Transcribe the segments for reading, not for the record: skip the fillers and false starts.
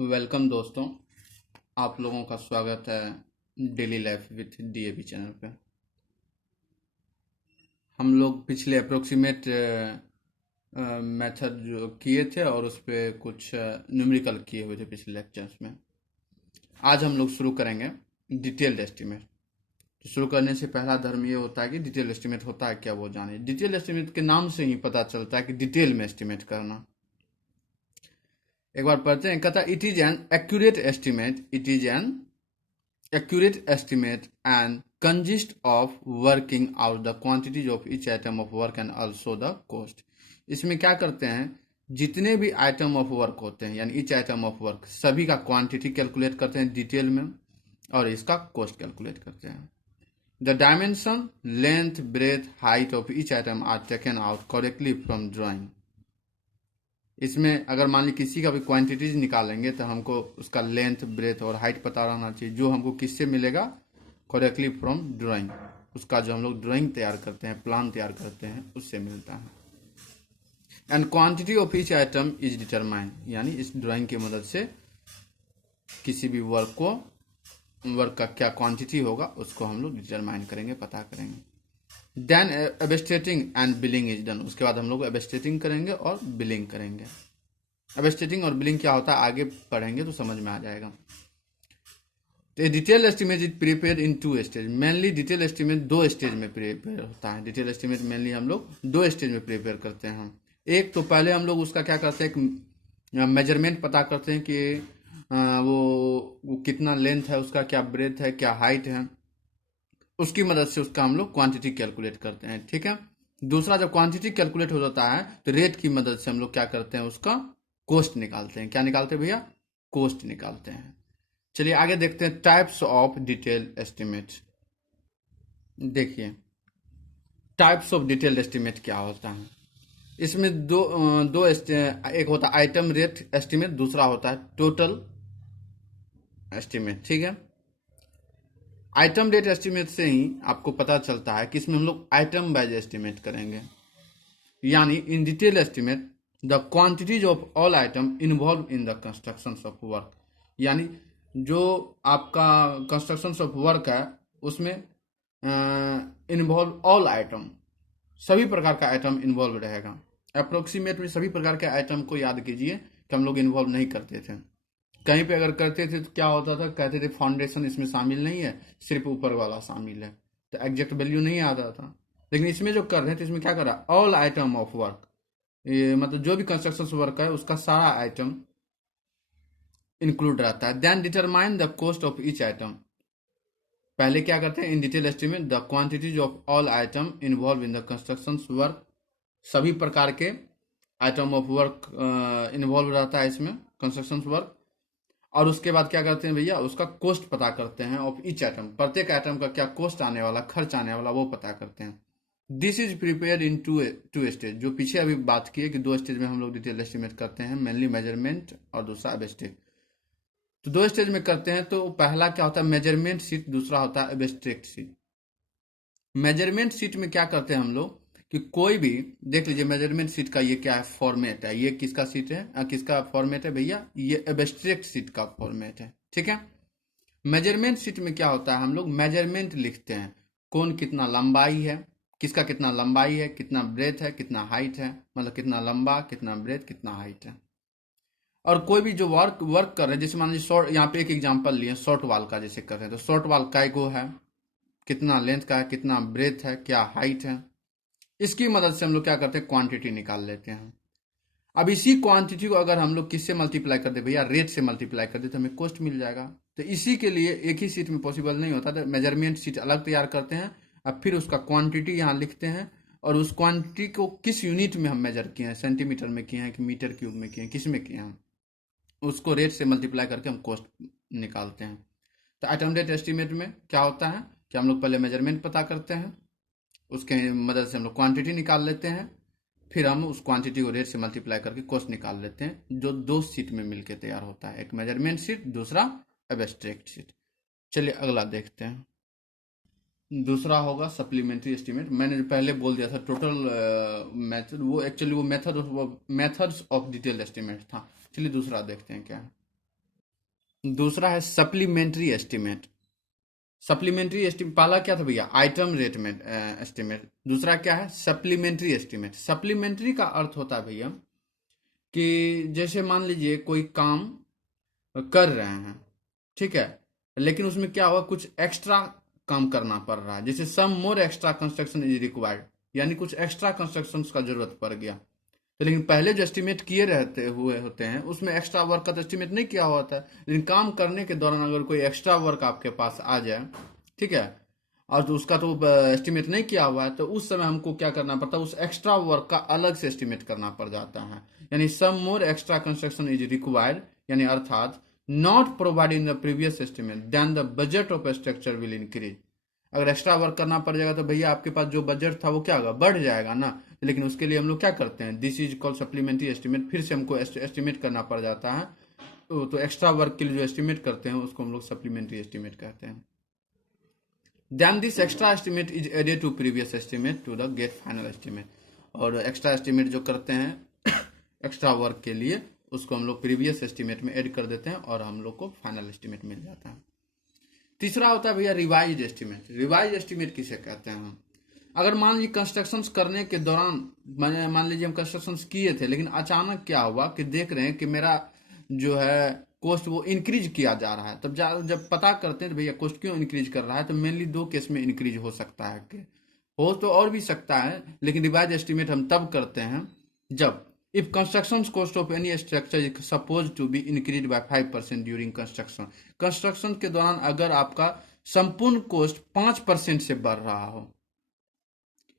Welcome दोस्तों, आप लोगों का स्वागत है daily life with DAB channel पे। हम लोग पिछले अप्रोक्सीमेट मेथड जो किए थे और उस पर कुछ न्यूमेरिकल किए हुए थे पिछले लेक्चर्स में। आज हम लोग शुरू करेंगे डिटेल्ड एस्टिमेट। तो शुरू करने से पहला धर्म ये होता है कि डिटेल एस्टिमेट होता है क्या वो जाने। डिटेल एस्टिमेट के नाम से ही पता चलता है कि डिटेल में एस्टिमेट करना। एक बार पढ़ते हैं, कहता है it is an accurate estimate, it is an accurate estimate and consist of working out the quantities of each item of work and also the cost। इसमें क्या करते हैं, जितने भी आइटम ऑफ वर्क होते हैं यानी ईच आइटम ऑफ वर्क सभी का क्वांटिटी कैलकुलेट करते हैं डिटेल में और इसका कॉस्ट कैलकुलेट करते हैं। The dimension, length, breadth, height of each item are taken out correctly from drawing. इसमें अगर मान ली किसी का भी क्वांटिटीज निकालेंगे तो हमको उसका लेंथ, ब्रेथ और हाइट पता रहना चाहिए, जो हमको किससे मिलेगा, करेक्टली फ्रॉम ड्राइंग। उसका जो हम लोग ड्राइंग तैयार करते हैं, प्लान तैयार करते हैं, उससे मिलता है। And quantity of each item is determine, यानी इस ड्राइंग की मदद से किसी भी वर्क का क्या क्वांटिटी होगा उसको हम लोग डिटरमाइन करेंगे, पता करेंगे। Then abstracting and billing is done. उसके बाद हम लोग एबस्ट्रेटिंग करेंगे और बिलिंग करेंगे। एबस्ट्रेटिंग और बिलिंग क्या होता है आगे पढ़ेंगे तो समझ में आ जाएगा। तो detail estimate is prepare in 2 stage. Mainly detail estimate 2 stage में प्रिपेयर होता है। डिटेल एस्टिमेट मेनली हम लोग 2 स्टेज में प्रिपेयर करते हैं। एक तो पहले हम लोग उसका क्या करते हैं, एक मेजरमेंट पता करते हैं कि वो कितना लेंथ है, उसका क्या ब्रेथ है, क्या हाइट है, उसकी मदद से उसका हम लोग क्वांटिटी कैलकुलेट करते हैं। ठीक है। दूसरा, जब क्वांटिटी कैलकुलेट हो जाता है तो रेट की मदद से हम लोग क्या करते हैं, उसका कॉस्ट निकालते हैं। क्या निकालते हैं भैया, कॉस्ट निकालते हैं। चलिए आगे देखते हैं टाइप्स ऑफ डिटेल एस्टिमेट। देखिए टाइप्स ऑफ डिटेल एस्टिमेट क्या होता है। इसमें दो एक होता है आइटम रेट एस्टिमेट, दूसरा होता है टोटल एस्टिमेट। ठीक है। आइटम रेट एस्टिमेट से ही आपको पता चलता है कि इसमें हम लोग आइटम वाइज एस्टिमेट करेंगे, यानी इन detail estimate the quantities of all item involve in the construction of work. यानी जो आपका कंस्ट्रक्शन ऑफ वर्क है उसमें इन्वॉल्व ऑल आइटम, सभी प्रकार का आइटम इन्वॉल्व रहेगा। अप्रोक्सीमेट में सभी प्रकार के आइटम को याद कीजिए कि हम लोग इन्वॉल्व नहीं करते थे। कहीं पे अगर करते थे तो क्या होता था, कहते थे फाउंडेशन इसमें शामिल नहीं है, सिर्फ ऊपर वाला शामिल है, तो एग्जैक्ट वैल्यू नहीं आता था। लेकिन इसमें जो कर रहे थे, इसमें क्या कर रहा है, ऑल आइटम ऑफ वर्क, ये मतलब जो भी कंस्ट्रक्शन वर्क है उसका सारा आइटम इंक्लूड रहता है। Then determine the cost of each item. पहले क्या करते हैं, in detail estimate the quantities of all item involve in the construction work. सभी प्रकार के आइटम ऑफ वर्क इन्वॉल्व रहता है इसमें कंस्ट्रक्शन वर्क। और उसके बाद क्या करते हैं भैया, उसका कॉस्ट पता करते हैं ऑफ ईच आइटम, प्रत्येक आइटम का क्या कॉस्ट आने वाला, खर्च आने वाला, वो पता करते हैं। This is prepare in two stage. जो पीछे अभी बात की है कि 2 स्टेज में हम लोग डिटेल एस्टिमेट करते हैं, मेनली मेजरमेंट और दूसरा एब्स्ट्रैक्ट। तो 2 स्टेज में करते हैं। तो पहला क्या होता है, मेजरमेंट शीट, दूसरा होता है एब्स्ट्रैक्ट शीट। मेजरमेंट शीट में क्या करते हैं हम लोग कि कोई भी, देख लीजिए मेजरमेंट शीट का ये क्या है, फॉर्मेट है। ये किसका शीट है, किसका फॉर्मेट है भैया, ये एब्स्ट्रैक्ट शीट का फॉर्मेट है। ठीक है। मेजरमेंट शीट में क्या होता है, हम लोग मेजरमेंट लिखते हैं, कौन कितना लंबाई है, किसका कितना लंबाई है, कितना ब्रेथ है, कितना हाइट है, मतलब कितना लंबा, कितना ब्रेथ, कितना हाइट है। और कोई भी जो वर्क कर रहे हैं, जैसे मान लीजिए शॉर्ट, यहाँ पे एक एग्जांपल लिए शॉर्ट वाल का, जैसे कर रहे हैं तो शॉर्ट वाल काय को है, कितना लेंथ का है, कितना ब्रेथ है, क्या हाइट है, इसकी मदद से हम लोग क्या करते हैं, क्वांटिटी निकाल लेते हैं। अब इसी क्वांटिटी को अगर हम लोग किससे मल्टीप्लाई कर दे भैया, रेट से मल्टीप्लाई कर दे तो हमें कॉस्ट मिल जाएगा। तो इसी के लिए एक ही सीट में पॉसिबल नहीं होता, तो मेजरमेंट सीट अलग तैयार करते हैं, अब फिर उसका क्वांटिटी यहाँ लिखते हैं, और उस क्वांटिटी को किस यूनिट में हम मेजर किए हैं, सेंटीमीटर में किए हैं कि मीटर क्यूब में किए हैं, किस में किए हैं, उसको रेट से मल्टीप्लाई करके हम कॉस्ट निकालते हैं। तो आइटम रेट एस्टिमेट में क्या होता है कि हम लोग पहले मेजरमेंट पता करते हैं, उसके मदद से हम लोग क्वांटिटी निकाल लेते हैं, फिर हम उस क्वांटिटी को रेट से मल्टीप्लाई करके कॉस्ट निकाल लेते हैं, जो 2 सीट में मिलके तैयार होता है, एक मेजरमेंट सीट, दूसरा एब्स्ट्रैक्ट सीट। चलिए अगला देखते हैं। दूसरा होगा सप्लीमेंट्री एस्टिमेट। मैंने जो पहले बोल दिया था टोटल मेथड, वो एक्चुअली वो मेथड्स ऑफ डिटेल एस्टिमेट था। चलिए दूसरा देखते हैं क्या है। दूसरा है सप्लीमेंट्री एस्टिमेट। सप्लीमेंट्री एस्टिमेट पहला क्या था भैया, आइटम रेट में एस्टिमेट। दूसरा क्या है, सप्लीमेंट्री एस्टिमेट। सप्लीमेंट्री का अर्थ होता है भैया कि जैसे मान लीजिए कोई काम कर रहे हैं, ठीक है, लेकिन उसमें क्या हुआ, कुछ एक्स्ट्रा काम करना पड़ रहा है, जैसे some more extra construction is required, यानी कुछ एक्स्ट्रा कंस्ट्रक्शन का जरूरत पड़ गया। तो लेकिन पहले जो एस्टिमेट किए रहते हुए होते हैं उसमें एक्स्ट्रा वर्क का तो एस्टिमेट नहीं किया हुआ होता है, लेकिन काम करने के दौरान अगर कोई एक्स्ट्रा वर्क आपके पास आ जाए, ठीक है, और तो उसका तो एस्टिमेट नहीं किया हुआ है, तो उस समय हमको क्या करना पड़ता है, उस एक्स्ट्रा वर्क का अलग से एस्टिमेट करना पड़ जाता है। यानी some more extra construction is required, यानी अर्थात not provide in the previous estimate then the budget of structure will increase. अगर एक्स्ट्रा वर्क करना पड़ जाएगा तो भैया आपके पास जो बजट था वो क्या होगा, बढ़ जाएगा ना। लेकिन उसके लिए हम लोग क्या करते हैं, this is called supplementary estimate, फिर से हमको एस्टिमेट करना पड़ जाता है। तो एक्स्ट्रा वर्क के लिए जो एस्टिमेट करते हैं उसको हम लोग सप्लीमेंट्री एस्टिमेट कहते हैं। Then this extra estimate is added to previous estimate to the get final estimate. और एक्स्ट्रा एस्टिमेट जो करते हैं एक्स्ट्रा वर्क के लिए, उसको हम लोग प्रीवियस एस्टिमेट में ऐड कर देते हैं और हम लोग को फाइनल एस्टिमेट मिल जाता है। तीसरा होता है भैया रिवाइज एस्टिमेट। रिवाइज एस्टिमेट किसे कहते हैं हम, अगर मान लीजिए कंस्ट्रक्शंस करने के दौरान, मान लीजिए हम कंस्ट्रक्शंस किए थे, लेकिन अचानक क्या हुआ कि देख रहे हैं कि मेरा जो है कॉस्ट वो इंक्रीज किया जा रहा है, तब जब पता करते हैं तो भैया कॉस्ट क्यों इंक्रीज कर रहा है, तो मेनली दो केस में इंक्रीज हो सकता है, कि हो तो और भी सकता है, लेकिन रिवाइज एस्टिमेट हम तब करते हैं जब if construction cost of any structure is suppose to be increase by 5% during construction. Construction के दौरान अगर आपका संपूर्ण कॉस्ट 5% से बढ़ रहा हो,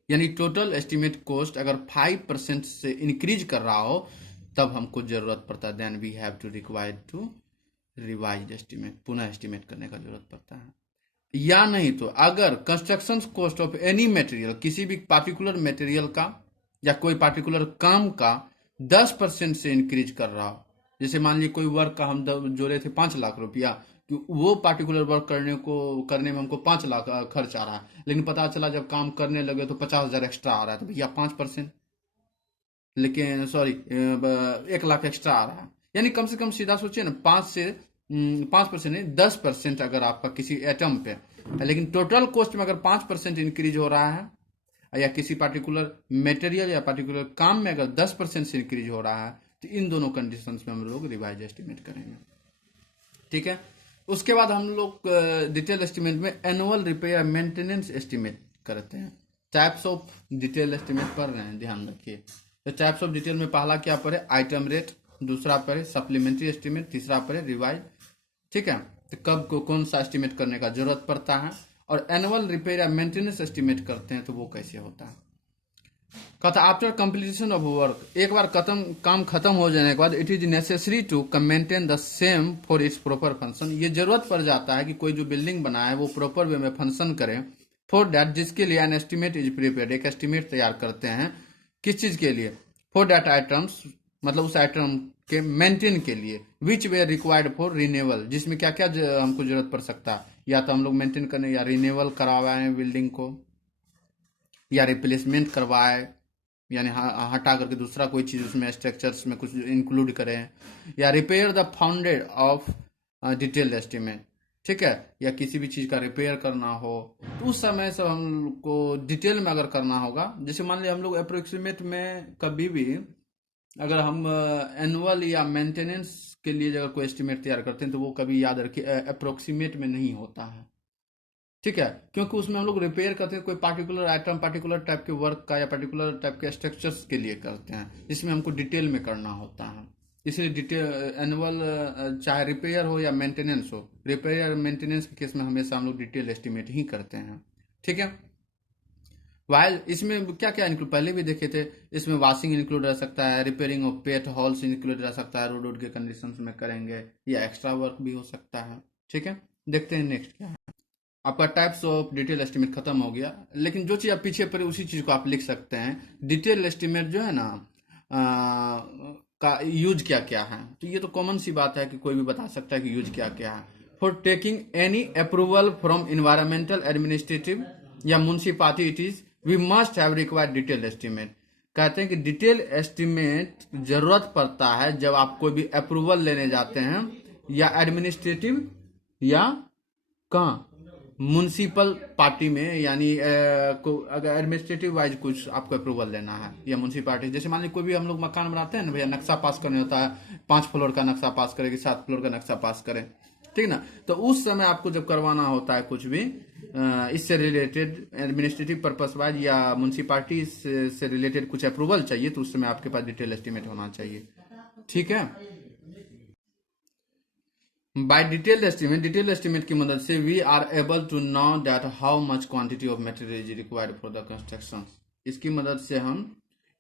यानी टोटल एस्टिमेट कॉस्ट अगर 5% से इंक्रीज कर रहा हो, तब हमको जरूरत पड़ता है, then we have to required to revise estimate, पुनः एस्टिमेट करने का जरूरत पड़ता है। या नहीं तो अगर construction cost of any material, किसी भी पार्टिकुलर मटेरियल का या कोई पार्टिकुलर काम का 10% से इंक्रीज कर रहा हो, जैसे मान लीजिए कोई वर्क का हम जोड़े थे 5 लाख रुपया, कि वो पार्टिकुलर वर्क करने में हमको 5 लाख खर्च आ रहा है, लेकिन पता चला जब काम करने लगे तो 50,000 एक्स्ट्रा आ रहा है, तो भैया 5%, लेकिन सॉरी 1 लाख एक्स्ट्रा आ रहा है, यानी कम से कम सीधा सोचिए ना, 5% नहीं 10% अगर आपका किसी एटम पे है, लेकिन टोटल कॉस्ट में अगर 5% इंक्रीज हो रहा है, या किसी पार्टिकुलर मटेरियल या पार्टिकुलर काम में अगर 10% से इंक्रीज हो रहा है, तो इन दोनों कंडीशन में हम लोग रिवाइज एस्टिमेट करेंगे। ठीक है, उसके बाद हम लोग डिटेल एस्टिमेट में एनुअल रिपेयर मेंटेनेंस एस्टिमेट करते हैं। टाइप्स ऑफ डिटेल एस्टिमेट पढ़ रहे हैं, ध्यान रखिए। तो टाइप्स ऑफ डिटेल में पहला क्या पढ़े, आइटम रेट, दूसरा पढ़े सप्लीमेंट्री एस्टिमेट, तीसरा पढ़े रिवाइज। ठीक है, तो कब को कौन सा एस्टिमेट करने का जरूरत पड़ता है, और एनुअल रिपेयर या मेंटेनेंस एस्टिमेट करते हैं तो वो कैसे होता है। कहता आफ्टर कंप्लीशन ऑफ वर्क, एक बार काम खत्म हो जाने के बाद it is necessary to maintain the same for its proper function. ये जरूरत पड़ जाता है कि कोई जो बिल्डिंग बना है वो प्रॉपर वे में फंक्शन करे, फॉर दैट, जिसके लिए एन एस्टिमेट इज प्रिपेयर्ड, एक एस्टिमेट तैयार करते हैं, किस चीज के लिए, फॉर दैट आइटम्स, मतलब उस आइटम के मेंटेन के लिए, विच वे रिक्वायर्ड फॉर रिन्यूअल, जिसमें क्या क्या हमको जरूरत पड़ सकता है, या तो हम लोग मेंटेन करने या रिन्यूअल करवाएं बिल्डिंग को, या रिप्लेसमेंट करवाए, यानी हटा करके दूसरा कोई चीज़ उसमें स्ट्रक्चर्स में कुछ इंक्लूड करें, या repair the founded of detailed estimate. ठीक है, या किसी भी चीज़ का रिपेयर करना हो तो उस समय से हमको डिटेल में अगर करना होगा, जैसे मान लिया हम लोग अप्रोक्सीमेट में कभी भी अगर हम एनुअल या मेंटेनेंस के लिए अगर कोई एस्टिमेट तैयार करते हैं तो वो कभी याद रखिए अप्रोक्सीमेट में नहीं होता है। ठीक है, क्योंकि उसमें हम लोग रिपेयर करते हैं कोई पार्टिकुलर आइटम, पार्टिकुलर टाइप के वर्क का या पार्टिकुलर टाइप के स्ट्रक्चर्स के लिए करते हैं, जिसमें हमको डिटेल में करना होता है। इसलिए डिटेल एनुअल, चाहे रिपेयर हो या मेंटेनेंस हो, रिपेयर मेंटेनेंस के केस में हमेशा हम लोग डिटेल एस्टिमेट ही करते हैं। ठीक है, वाइल इसमें क्या क्या इंक्लूड पहले भी देखे थे, इसमें वॉशिंग इंक्लूड रह सकता है, repairing of pet halls include रह सकता है, रोड के कंडीशंस में करेंगे, या एक्स्ट्रा वर्क भी हो सकता है। ठीक है, देखते हैं नेक्स्ट क्या है। आपका टाइप्स ऑफ डिटेल एस्टिमेट खत्म हो गया, लेकिन जो चीज़ आप पीछे पड़े उसी चीज़ को आप लिख सकते हैं। डिटेल एस्टिमेट जो है ना का यूज क्या क्या है, तो ये तो कॉमन सी बात है कि कोई भी बता सकता है कि यूज क्या क्या है। For taking any approval from environmental administrative या municipality it is we must have required detail estimate. कहते हैं कि डिटेल एस्टिमेट जरूरत पड़ता है जब आप कोई भी अप्रूवल लेने जाते हैं या एडमिनिस्ट्रेटिव या कहाँ म्युनिसिपल पार्टी में, यानी अगर एडमिनिस्ट्रेटिव वाइज कुछ आपको अप्रूवल लेना है या म्युनिसिपालिटी, जैसे मान लीजिए कोई भी हम लोग मकान बनाते हैं ना भैया, नक्शा पास करने होता है, 5 फ्लोर का नक्शा पास करें कि 7 फ्लोर का नक्शा पास करें, ठीक ना। तो उस समय आपको जब करवाना होता है कुछ भी इससे रिलेटेड एडमिनिस्ट्रेटिव पर्पस वाइज या म्युनिसिपालिटी से रिलेटेड कुछ अप्रूवल चाहिए, तो उस समय आपके पास डिटेल एस्टिमेट होना चाहिए, ठीक है। बाय डिटेल एस्टिमेट की मदद से we are able to know that how much quantity of material is required for the construction. इसकी मदद से हम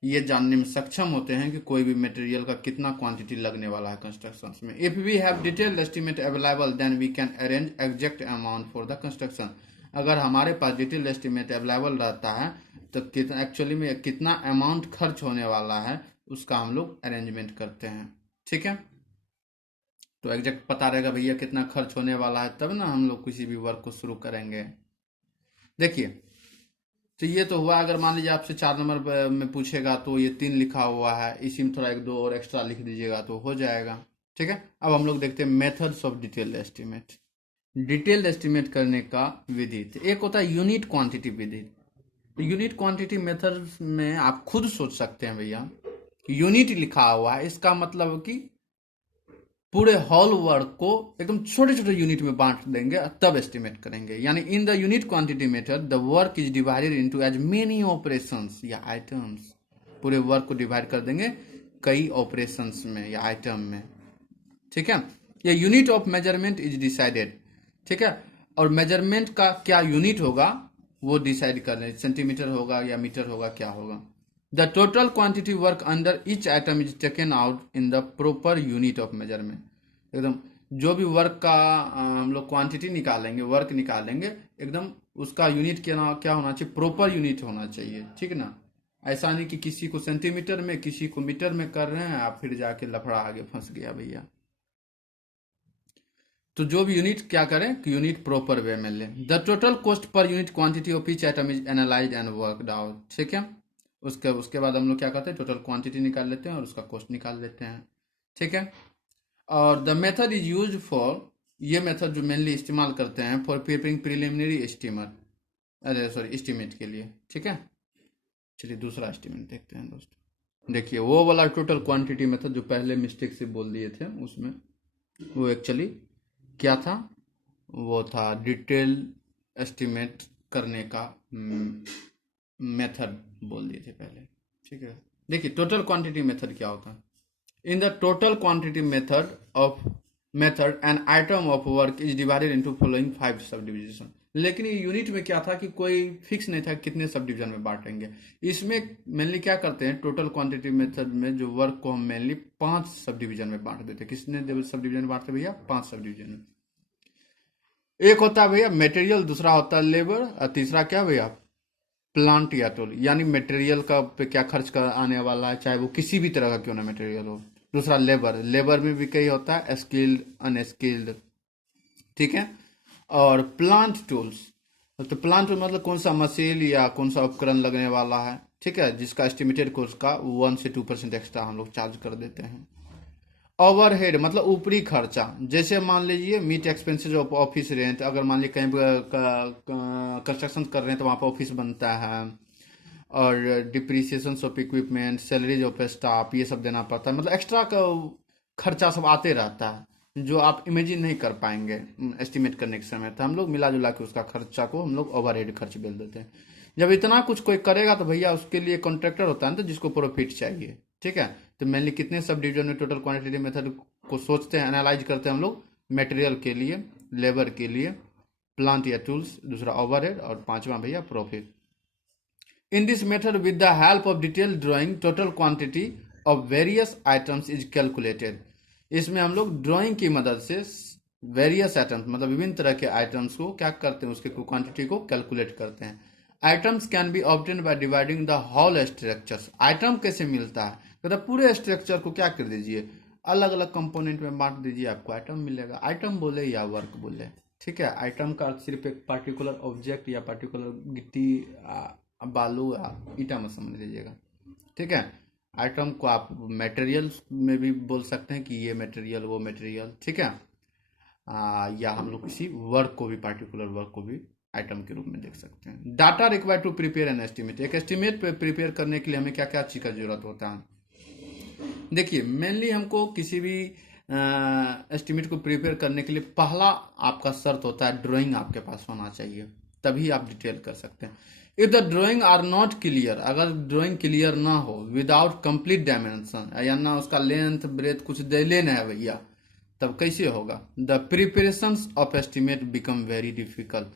ये जानने में सक्षम होते हैं कि कोई भी मटेरियल का कितना क्वांटिटी लगने वाला है कंस्ट्रक्शन में। If we have detailed estimate available then we can arrange exact amount for the construction. अगर हमारे पास डिटेल एस्टिमेट अवेलेबल रहता है तो कितना एक्चुअली में कितना अमाउंट खर्च होने वाला है उसका हम लोग अरेंजमेंट करते हैं, ठीक है। तो एग्जैक्ट पता रहेगा भैया कितना खर्च होने वाला है, तब ना हम लोग किसी भी वर्क को शुरू करेंगे। देखिए, तो ये तो हुआ, अगर मान लीजिए आपसे 4 नंबर में पूछेगा तो ये 3 लिखा हुआ है, इसी में थोड़ा 1-2 और एक्स्ट्रा लिख दीजिएगा तो हो जाएगा, ठीक है। अब हम लोग देखते हैं methods of detailed estimate. Detailed estimate करने का विधि, तो एक होता है यूनिट क्वांटिटी विधि। तो यूनिट क्वांटिटी मेथड में आप खुद सोच सकते हैं भैया, यूनिट लिखा हुआ है, इसका मतलब कि पूरे हॉल वर्क को एकदम छोटे छोटे यूनिट में बांट देंगे तब एस्टिमेट करेंगे। यानी in the unit quantity method the work is divided into as many operations या आइटम्स। पूरे वर्क को डिवाइड कर देंगे कई ऑपरेशंस में या आइटम में, ठीक है। ये unit of measurement is decided, ठीक है। और मेजरमेंट का क्या यूनिट होगा वो डिसाइड कर लें, सेंटीमीटर होगा या मीटर होगा, क्या होगा। The total quantity work under each item is taken out in the proper unit of measurement. एकदम जो भी वर्क का हम लोग क्वांटिटी निकालेंगे, वर्क निकालेंगे, एकदम उसका यूनिट क्या होना चाहिए, प्रॉपर यूनिट होना चाहिए, ठीक ना। ऐसा नहीं कि किसी को सेंटीमीटर में किसी को मीटर में कर रहे हैं, आप फिर जाके लफड़ा आगे फंस गया भैया। तो जो भी यूनिट क्या करें कि यूनिट प्रॉपर वे में लें। The total cost per unit quantity of each item is analyse and worked out, ठीक है। उसके बाद हम लोग क्या करते हैं, टोटल क्वांटिटी निकाल लेते हैं और उसका कॉस्ट निकाल लेते हैं, ठीक है। और the method is use for, ये मेथड जो मेनली इस्तेमाल करते हैं फॉर प्रिपेयरिंग प्रिलिमिनरी एस्टिमेट, अरे सॉरी एस्टिमेट के लिए, ठीक है। चलिए दूसरा एस्टिमेट देखते हैं दोस्तों। देखिए वो वाला टोटल क्वांटिटी मेथड जो पहले मिस्टेक से बोल दिए थे उसमें, वो एक्चुअली क्या था, वो था डिटेल एस्टिमेट करने का मेथड बोल दिए थे पहले, ठीक है। देखिए टोटल क्वांटिटी मेथड क्या होता है। In the total quantity method an item of work is divided into following 5 sub division. लेकिन ये यूनिट में क्या था कि कोई फिक्स नहीं था कितने सब डिवीजन में बांटेंगे। इसमें मेनली क्या करते हैं, टोटल क्वांटिटी मेथड में जो वर्क को हम मेनली 5 सब डिवीजन में बांट देते हैं। किसने सब डिवीजन में बांटते भैया, 5 सब डिवीजन में। एक होता है भैया मटेरियल, दूसरा होता है लेबर, और तीसरा क्या भैया प्लांट या टूल, यानी मटेरियल का पे क्या खर्च कर आने वाला है, चाहे वो किसी भी तरह का क्यों ना मटेरियल हो। दूसरा लेबर में भी कई होता है स्किल्ड अनस्किल्ड, ठीक है। और प्लांट टूल्स, तो प्लांट मतलब कौन सा मशीन या कौन सा उपकरण लगने वाला है, ठीक है, जिसका एस्टिमेटेड कॉस्ट का 1 से 2% एक्स्ट्रा हम लोग चार्ज कर देते हैं। ओवरहेड मतलब ऊपरी खर्चा, जैसे मान लीजिए meet expenses of office rent, अगर मान लीजिए कहीं कंस्ट्रक्शन कर रहे हैं तो वहाँ पर ऑफिस बनता है, और depreciation of equipment, salaries of staff, ये सब देना पड़ता है। मतलब एक्स्ट्रा का खर्चा सब आते रहता है जो आप इमेजिन नहीं कर पाएंगे एस्टिमेट करने के समय। तो हम लोग मिला जुला के उसका खर्चा को हम लोग ओवरहेड खर्च बोल देते हैं। जब इतना कुछ कोई करेगा तो भैया उसके लिए कॉन्ट्रैक्टर होता है ना, तो जिसको प्रॉफिट चाहिए, ठीक है। तो मेनली कितने सब डिवीजन में टोटल क्वांटिटी मेथड को सोचते हैं, एनालाइज करते हैं हम लोग, मटेरियल के लिए, लेबर के लिए, प्लांट या टूल्स, दूसरा ओवरहेड, और पांचवा भैया profit. In this method, with the help of detailed drawing, total quantity of various items is calculated. इसमें हम लोग ड्राइंग की मदद से वेरियस आइटम्स मतलब विभिन्न तरह के आइटम्स को क्या करते हैं, उसके क्वांटिटी को कैलकुलेट करते हैं। Items can be obtain by dividing the whole structures. Item कैसे मिलता है, तो पूरे स्ट्रक्चर को क्या कर दीजिए, अलग अलग कंपोनेंट में बांट दीजिए, आपको आइटम मिलेगा। आइटम बोले या वर्क बोले, ठीक है। आइटम का सिर्फ एक पार्टिकुलर ऑब्जेक्ट या पार्टिकुलर गिट्टी बालू ईटा मत समझ लीजिएगा, ठीक है। आइटम को आप मटेरियल में भी बोल सकते हैं कि ये मटेरियल वो मटेरियल, ठीक है। या हम लोग किसी वर्क को भी, पार्टिकुलर वर्क को भी आइटम के रूप में देख सकते हैं। Data required to prepare an estimate, एक एस्टिमेट प्रिपेयर करने के लिए हमें क्या क्या चीज़ का जरूरत होता है। देखिए मेनली हमको किसी भी एस्टिमेट को प्रिपेयर करने के लिए पहला आपका शर्त होता है ड्राइंग आपके पास होना चाहिए, तभी आप डिटेल कर सकते हैं। If the drawing are not clear, अगर ड्राइंग क्लियर ना हो, विदाउट कंप्लीट डायमेंशन, या ना उसका लेंथ ब्रेथ कुछ दे लेना है भैया, तब कैसे होगा? The preparation of estimate become very difficult,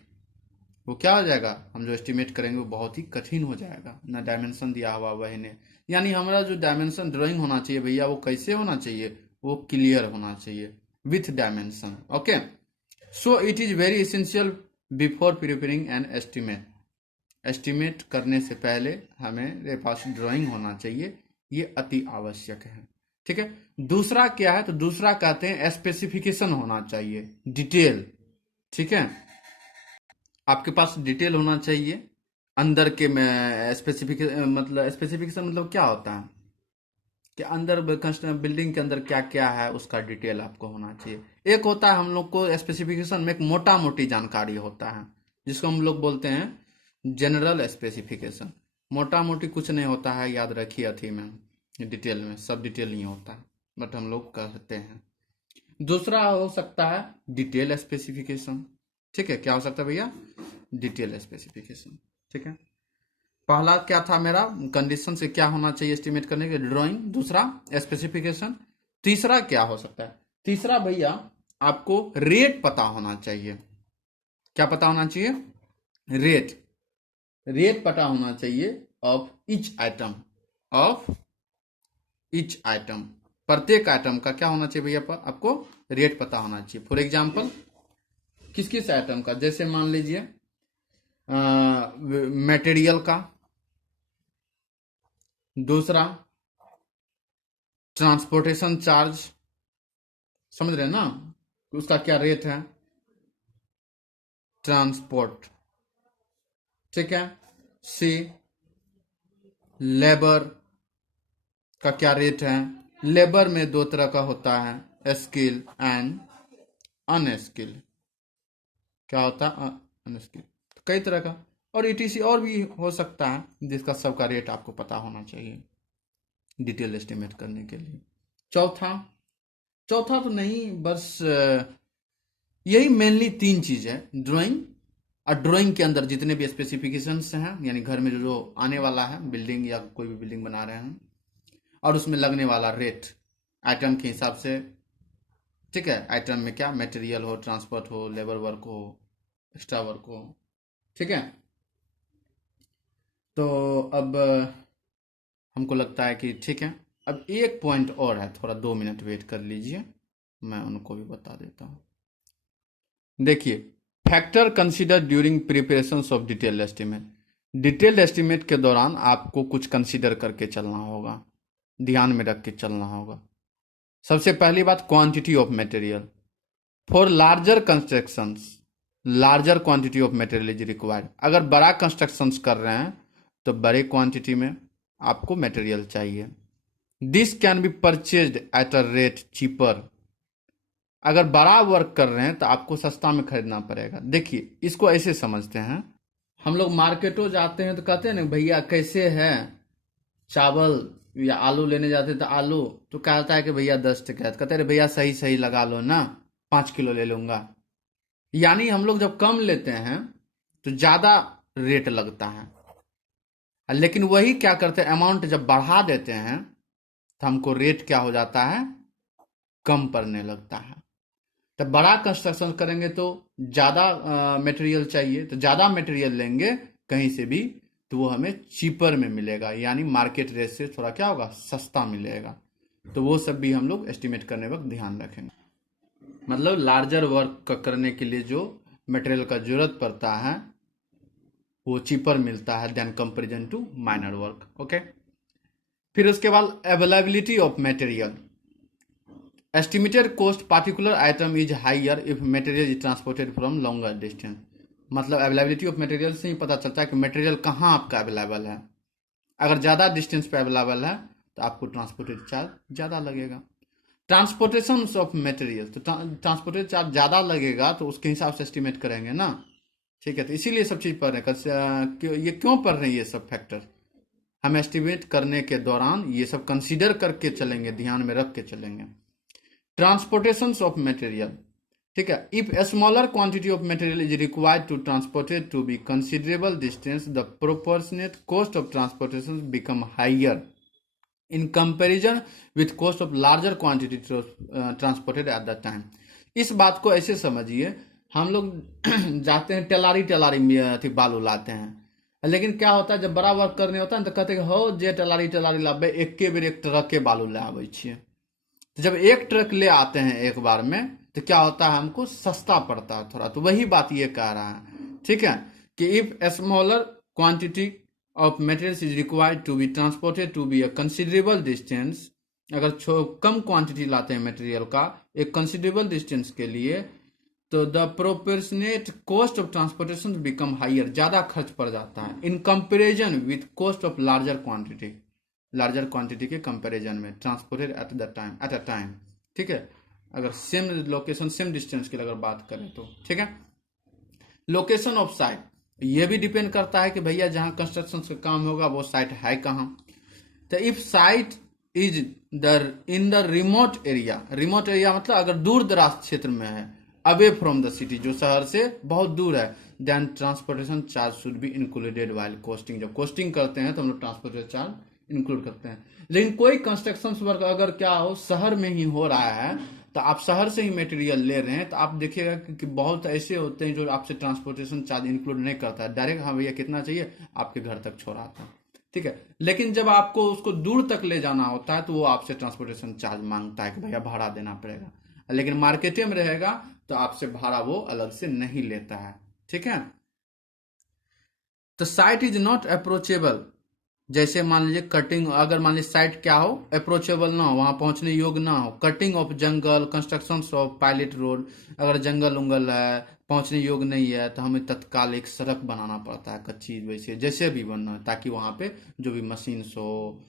वो क्या हो जाएगा, हम जो एस्टिमेट करेंगे वो बहुत ही कठिन हो जाएगा। ना डायमेंशन दिया हुआ वही ने, यानी हमारा जो डायमेंशन ड्राइंग होना चाहिए भैया वो कैसे होना चाहिए, वो क्लियर होना चाहिए with dimension. Okay, so it is very essential before preparing an estimate, estimate करने से पहले हमें पास ड्राइंग होना चाहिए, ये अति आवश्यक है। ठीक है, दूसरा क्या है, तो दूसरा कहते हैं स्पेसिफिकेशन होना चाहिए, डिटेल। ठीक है, आपके पास डिटेल होना चाहिए अंदर के में। स्पेसिफिकेशन मतलब क्या होता है कि अंदर बिल्डिंग के अंदर क्या क्या है उसका डिटेल आपको होना चाहिए। एक होता है हम लोग को स्पेसिफिकेशन में एक मोटा मोटी जानकारी होता है जिसको हम लोग बोलते हैं जनरल स्पेसिफिकेशन। मोटा मोटी कुछ नहीं होता है, याद रखिए, अथी में डिटेल में सब डिटेल नहीं होता है, बट हम लोग कहते हैं। दूसरा हो सकता है डिटेल स्पेसिफिकेशन। ठीक है, क्या हो सकता है भैया, डिटेल स्पेसिफिकेशन। ठीक है, पहला क्या था मेरा कंडीशन से क्या होना चाहिए एस्टिमेट करने के, ड्राइंग। दूसरा स्पेसिफिकेशन। तीसरा क्या हो सकता है, तीसरा भैया आपको रेट पता होना चाहिए। क्या पता होना चाहिए, रेट, रेट पता होना चाहिए of each item, of each item, प्रत्येक आइटम का क्या होना चाहिए भैया, आपको रेट पता होना चाहिए। फॉर एग्जाम्पल किस किस आइटम का, जैसे मान लीजिए मटेरियल का, दूसरा ट्रांसपोर्टेशन चार्ज, समझ रहे हैं ना, उसका क्या रेट है, ट्रांसपोर्ट। ठीक है, सी लेबर का क्या रेट है, लेबर में दो तरह का होता है, स्किल एंड अनस्किल। क्या होता है, अनस्किल, तो कई तरह का, और ईटीसी और भी हो सकता है जिसका सबका रेट आपको पता होना चाहिए डिटेल एस्टिमेट करने के लिए। चौथा, चौथा तो नहीं, बस यही मेनली तीन चीज है, ड्राइंग, और ड्राइंग के अंदर जितने भी स्पेसिफिकेशंस हैं, यानी घर में जो जो आने वाला है, बिल्डिंग या कोई भी बिल्डिंग बना रहे हैं, और उसमें लगने वाला रेट आइटम के हिसाब से। ठीक है, आइटम में क्या मटेरियल हो, ट्रांसपोर्ट हो, लेबर वर्क हो, एक्स्ट्रा वर्क हो। ठीक है, तो अब हमको लगता है कि ठीक है। अब एक पॉइंट और है, थोड़ा 2 मिनट वेट कर लीजिए, मैं उनको भी बता देता हूँ। देखिए, factor consider during preparation of detail estimate, detail estimate के दौरान आपको कुछ कंसीडर करके चलना होगा, ध्यान में रख के चलना होगा। सबसे पहली बात, quantity of material. For larger constructions larger quantity of material is required, अगर बड़ा कंस्ट्रक्शंस कर रहे हैं तो बड़े क्वांटिटी में आपको मटेरियल चाहिए। This can be purchased at a rate cheaper, अगर बड़ा वर्क कर रहे हैं तो आपको सस्ता में खरीदना पड़ेगा। देखिए, इसको ऐसे समझते हैं, हम लोग मार्केटों जाते हैं तो कहते हैं ना भैया कैसे है चावल, या आलू लेने जाते हैं तो आलू, तो कहता है कि भैया 10 टका, कहते हैं भैया सही सही लगा लो ना, 5 किलो ले लूंगा। यानी हम लोग जब कम लेते हैं तो ज्यादा रेट लगता है, लेकिन वही क्या करते हैं, अमाउंट जब बढ़ा देते हैं तो हमको रेट क्या हो जाता है, कम पड़ने लगता है। तो बड़ा कंस्ट्रक्शन करेंगे तो ज़्यादा मटेरियल चाहिए, तो ज़्यादा मटेरियल लेंगे कहीं से भी तो वो हमें चीपर में मिलेगा, यानी मार्केट रेट से थोड़ा क्या होगा, सस्ता मिलेगा। तो वो सब भी हम लोग एस्टिमेट करने वक्त ध्यान रखेंगे। मतलब लार्जर वर्क करने के लिए जो मटेरियल का जरूरत पड़ता है वो चीपर मिलता है then comparison to minor work. Okay, फिर उसके बाद availability of material. Estimated cost particular item is higher if material is transported from longer distance. मतलब अवेलेबिलिटी ऑफ मटेरियल से ही पता चलता है कि मटेरियल कहाँ आपका अवेलेबल है। अगर ज़्यादा डिस्टेंस पे अवेलेबल है तो आपको ट्रांसपोर्टेड चार्ज ज़्यादा लगेगा। ट्रांसपोर्टेशन ऑफ मटेरियल, तो ट्रांसपोर्टेशन चार्ज ज़्यादा लगेगा तो उसके हिसाब से एस्टिमेट करेंगे ना। ठीक है, तो इसीलिए सब चीज़ पढ़ रहे हैं। ये क्यों पढ़ रहे हैं ये सब फैक्टर? हम एस्टिमेट करने के दौरान ये सब कंसीडर करके चलेंगे, ध्यान में रख के चलेंगे। ट्रांसपोर्टेशन ऑफ मटेरियल, ठीक है, if a smaller quantity of material is required to transported to be considerable distance, the proportionate cost of transportation become higher in comparison with cost of larger quantity transported at the time. इस बात को ऐसे समझिए, हम लोग जाते हैं टेलारी टेलारी में अथी बालू लाते हैं, लेकिन क्या होता है जब बड़ा वर्क करने होता है तो कहते हैं हो जे टेलारी टेलारी लाबे एके बेर एक ट्रक के बालू ले आवे छिए। तो जब एक ट्रक ले आते हैं एक बार में तो क्या होता है, हमको सस्ता पड़ता है थोड़ा। तो वही बात ये कह रहा है, ठीक है, कि if a smaller quantity of materials is required to be transported to be a considerable distance, अगर कम क्वांटिटी लाते हैं मटेरियल का एक कंसिडरेबल डिस्टेंस के लिए, तो the proportionate cost of transportation become higher, ज्यादा खर्च पड़ जाता है in comparison with cost of larger quantity के कंपेरिजन में ट्रांसपोर्टेड एट अ टाइम। ठीक है, अगर सेम लोकेशन सेम डिस्टेंस की अगर बात करें तो, ठीक है। लोकेशन ऑफ साइट, ये भी डिपेंड करता है कि भैया जहां कंस्ट्रक्शन का काम होगा वो साइट है कहाँ। तो if site is in the remote area मतलब अगर दूर दराज क्षेत्र में है, अवे फ्रॉम द सिटी, जो शहर से बहुत दूर है, then transportation charge should be included while costing. जब कोस्टिंग करते हैं तो हम लोग ट्रांसपोर्टेशन चार्ज इंक्लूड करते हैं। लेकिन कोई कंस्ट्रक्शन वर्क अगर क्या हो शहर में ही हो रहा है, तो आप शहर से ही मटेरियल ले रहे हैं, तो आप देखिएगा कि बहुत ऐसे होते हैं जो आपसे ट्रांसपोर्टेशन चार्ज इंक्लूड नहीं करता है, डायरेक्ट हाँ भैया कितना चाहिए आपके घर तक छोड़ाता है। ठीक है, लेकिन जब आपको उसको दूर तक ले जाना होता है तो वो आपसे ट्रांसपोर्टेशन चार्ज मांगता है कि भैया भाड़ा देना पड़ेगा। लेकिन मार्केटे में रहेगा तो आपसे भाड़ा वो अलग से नहीं लेता है। ठीक है, तो साइट इज नॉट अप्रोचेबल, जैसे मान लीजिए कटिंग, अगर मान लीजिए साइट क्या हो अप्रोचेबल ना हो, वहां पहुंचने योग्य ना हो, cutting of jungle, construction of pilot road, अगर जंगल उंगल है पहुंचने योग्य नहीं है तो हमें तत्काल एक सड़क बनाना पड़ता है कच्ची, वैसे जैसे भी बनना है, ताकि वहां पे जो भी मशीन हो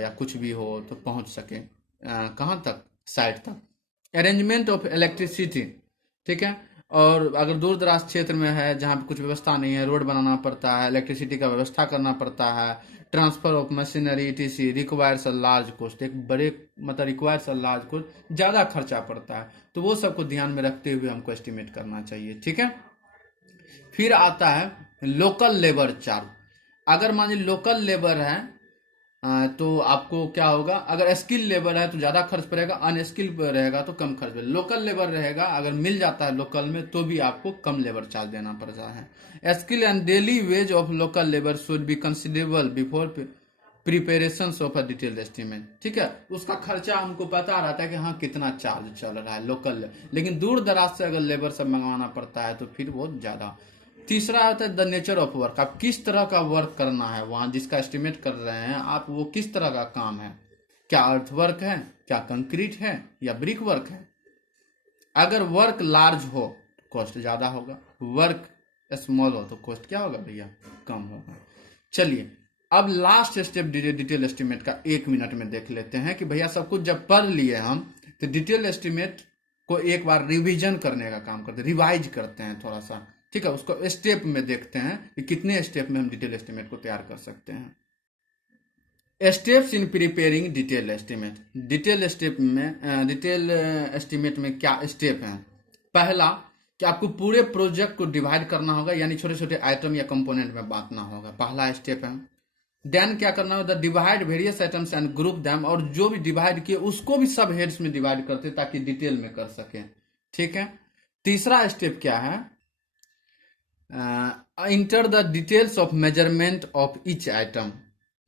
या कुछ भी हो तो पहुंच सके कहाँ तक, साइट तक। अरेंजमेंट ऑफ इलेक्ट्रिसिटी, ठीक है, और अगर दूर दराज क्षेत्र में है जहाँ पे कुछ व्यवस्था नहीं है, रोड बनाना पड़ता है, इलेक्ट्रिसिटी का व्यवस्था करना पड़ता है, transfer of machinery etc requires a large cost, एक बड़े मतलब रिक्वायर्स अ लार्ज कॉस्ट, ज़्यादा खर्चा पड़ता है, तो वो सबको ध्यान में रखते हुए हमको एस्टिमेट करना चाहिए। ठीक है, फिर आता है लोकल लेबर चार्ज। अगर मान लीजिए लोकल लेबर है तो आपको क्या होगा, अगर स्किल लेबर है तो ज्यादा खर्च पड़ेगा, अनस्किल रहेगा तो कम खर्च पड़ेगा। लोकल लेबर रहेगा अगर मिल जाता है लोकल में तो भी आपको कम लेबर चार्ज देना पड़ता है। Skill and daily ways of local labour should be considerable before preparation of a detailed estimate. ठीक है, उसका खर्चा हमको पता रहता है कि हाँ कितना चार्ज चल रहा है लोकल, लेकिन दूर दराज से अगर लेबर सब मंगवाना पड़ता है तो फिर बहुत ज्यादा। तीसरा आता है द नेचर ऑफ वर्क, आप किस तरह का वर्क करना है वहां जिसका एस्टिमेट कर रहे हैं आप, वो किस तरह का काम है, क्या अर्थ वर्क है, क्या कंक्रीट है या ब्रिक वर्क है। अगर वर्क लार्ज हो कॉस्ट ज्यादा होगा, वर्क स्मॉल हो तो कॉस्ट क्या होगा भैया, कम होगा। चलिए अब लास्ट स्टेप डिटेल एस्टिमेट का 1 मिनट में देख लेते हैं कि भैया सब कुछ जब पढ़ लिए हम तो डिटेल एस्टिमेट को एक बार रिवीजन करने का काम करते हैं, रिवाइज करते हैं थोड़ा सा। ठीक है, उसको स्टेप में देखते हैं कि कितने स्टेप में हम डिटेल एस्टिमेट को तैयार कर सकते हैं। Steps in preparing detail estimate. Detail estimate में क्या स्टेप हैं। पहला कि आपको पूरे प्रोजेक्ट को डिवाइड करना होगा, यानी छोटे छोटे आइटम या कंपोनेंट में बांटना होगा, पहला स्टेप है। देन क्या करना होगा, divide various items and group them, और जो भी डिवाइड किए उसको भी सब हेड्स में डिवाइड करते ताकि डिटेल में कर सके। ठीक है, तीसरा स्टेप क्या है, enter the details of measurement of each item,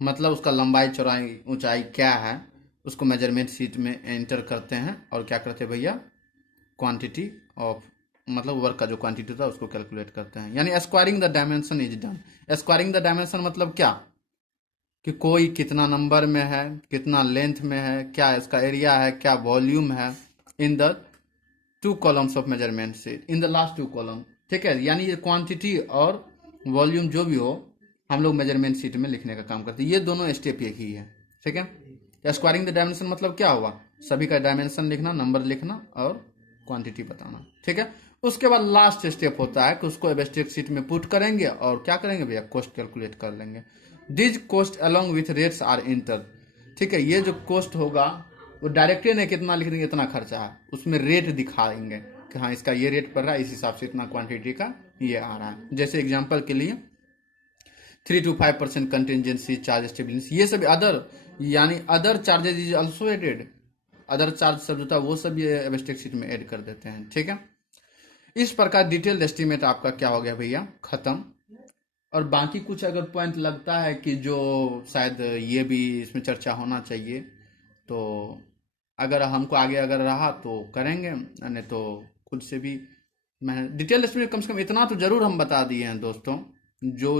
मतलब उसका लंबाई चौड़ाई ऊंचाई क्या है उसको मेजरमेंट शीट में एंटर करते हैं, और क्या करते हैं भैया क्वांटिटी ऑफ मतलब वर्क का जो क्वांटिटी था उसको कैलकुलेट करते हैं, यानी squaring the dimension is done. Squaring the dimension मतलब क्या, कि कोई कितना नंबर में है, कितना लेंथ में है, क्या इसका एरिया है, क्या वॉल्यूम है, in the 2 columns of measurement sheet, in the last 2 column. ठीक है, यानी ये क्वांटिटी और वॉल्यूम जो भी हो हम लोग मेजरमेंट शीट में लिखने का काम करते हैं, ये दोनों स्टेप एक ही है। ठीक है, स्क्वायरिंग द डायमेंशन मतलब क्या हुआ, सभी का डायमेंशन लिखना, नंबर लिखना और क्वांटिटी बताना, ठीक है। उसके बाद लास्ट स्टेप होता है कि उसको एब्स्ट्रैक्ट शीट में पुट करेंगे और क्या करेंगे भैया, कॉस्ट कैलकुलेट कर लेंगे। This cost along with rates are enter, ठीक है। ये जो कॉस्ट होगा वो डायरेक्टली नहीं कितना लिख देंगे इतना खर्चा है, उसमें रेट दिखाएंगे कि हाँ इसका ये रेट पड़ रहा है, इस हिसाब से इतना क्वांटिटी का ये आ रहा है। जैसे एग्जांपल के लिए 3 to 5% कंटिजेंसी चार्ज स्टेबिलिटी, ये सब अदर, यानी other charges is also added, other charge सब जो था वो सब ये एब्स्ट्रैक्ट शीट में ऐड कर देते हैं, ठीक है। इस प्रकार डिटेल्ड एस्टीमेट आपका क्या हो गया भैया, खत्म। और बाकी कुछ अगर पॉइंट लगता है कि जो शायद ये भी इसमें चर्चा होना चाहिए, तो अगर हमको आगे अगर रहा तो करेंगे, नहीं तो खुद से भी। मैं डिटेल एस्टीमेट कम से कम इतना तो जरूर हम बता दिए हैं दोस्तों, जो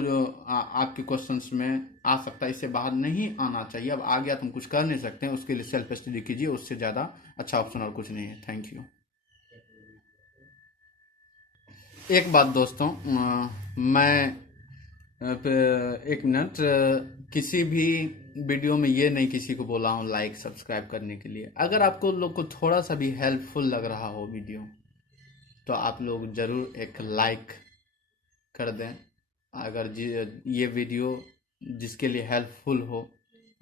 आपके क्वेश्चंस में आ सकता है, इससे बाहर नहीं आना चाहिए। अब आ गया तो हम कुछ कर नहीं सकते हैं, उसके लिए सेल्फ स्टडी कीजिए, उससे ज़्यादा अच्छा ऑप्शन और कुछ नहीं है। Thank you. एक बात दोस्तों, मैं एक मिनट, किसी भी वीडियो में ये नहीं किसी को बोला हूँ लाइक सब्सक्राइब करने के लिए। अगर आपको लोग को थोड़ा सा भी हेल्पफुल लग रहा हो वीडियो, तो आप लोग ज़रूर एक लाइक कर दें। अगर ये वीडियो जिसके लिए हेल्पफुल हो,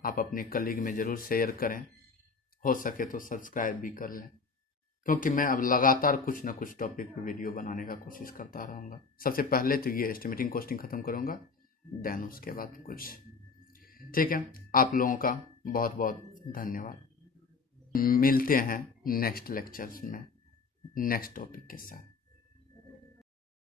आप अपने कलीग में ज़रूर शेयर करें, हो सके तो सब्सक्राइब भी कर लें, क्योंकि मैं अब लगातार कुछ ना कुछ टॉपिक पे वीडियो बनाने का कोशिश करता रहूँगा। सबसे पहले तो ये एस्टिमेटिंग कॉस्टिंग ख़त्म करूँगा, देन उसके बाद कुछ, ठीक है। आप लोगों का बहुत बहुत धन्यवाद। मिलते हैं नेक्स्ट लेक्चर्स में नेक्स्ट टॉपिक के साथ।